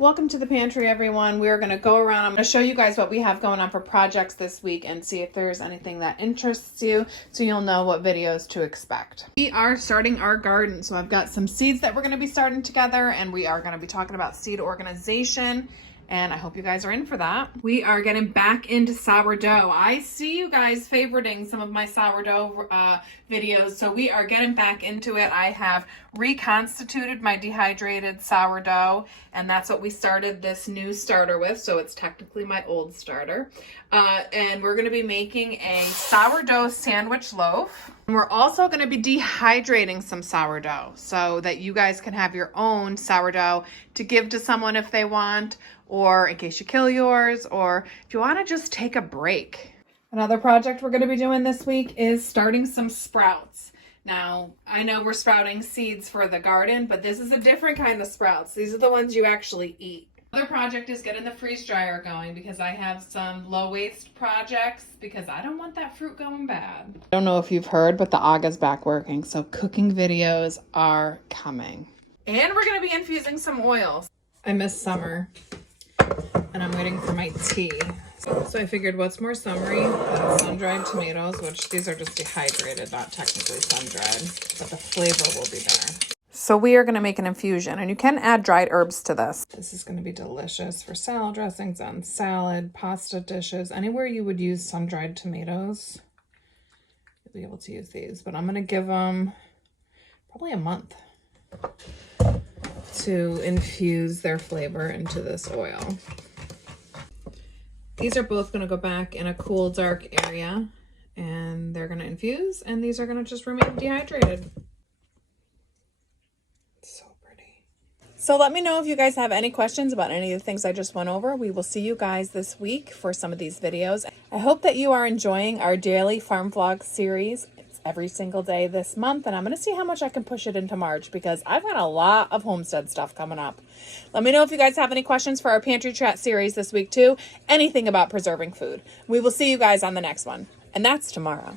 Welcome to the pantry, everyone. We're going to go around. I'm going to show you guys what we have going on for projects this week and see if there's anything that interests you so you'll know what videos to expect. We are starting our garden. So I've got some seeds that we're going to be starting together, and we are going to be talking about seed organization. And I hope you guys are in for that. We are getting back into sourdough. I see you guys favoriting some of my sourdough videos, so we are getting back into it. I have reconstituted my dehydrated sourdough, and that's what we started this new starter with, so it's technically my old starter. And we're gonna be making a sourdough sandwich loaf. And we're also gonna be dehydrating some sourdough so that you guys can have your own sourdough to give to someone if they want, or in case you kill yours, or if you want to just take a break. Another project we're going to be doing this week is starting some sprouts. Now, I know we're sprouting seeds for the garden, but this is a different kind of sprouts. These are the ones you actually eat. Another project is getting the freeze dryer going because I have some low waste projects because I don't want that fruit going bad. I don't know if you've heard, but the Aga's back working, so cooking videos are coming. And we're going to be infusing some oils. I miss summer. And I'm waiting for my tea. So I figured what's more summery than sun-dried tomatoes, which these are just dehydrated, not technically sun-dried, but the flavor will be there. So we are going to make an infusion, and you can add dried herbs to this. This is going to be delicious for salad dressings, on salad, pasta dishes, anywhere you would use sun-dried tomatoes. You'll be able to use these, but I'm going to give them probably a month to infuse their flavor into this oil. These are both going to go back in a cool, dark area, and they're going to infuse, and these are going to just remain dehydrated. So pretty. So let me know if you guys have any questions about any of the things I just went over. We will see you guys this week for some of these videos. I hope that you are enjoying our daily farm vlog series. Every single day this month, and I'm going to see how much I can push it into March because I've got a lot of Homestead stuff coming up. Let me know if you guys have any questions for our Pantry Chat series this week too, anything about preserving food. We will see you guys on the next one, and that's tomorrow.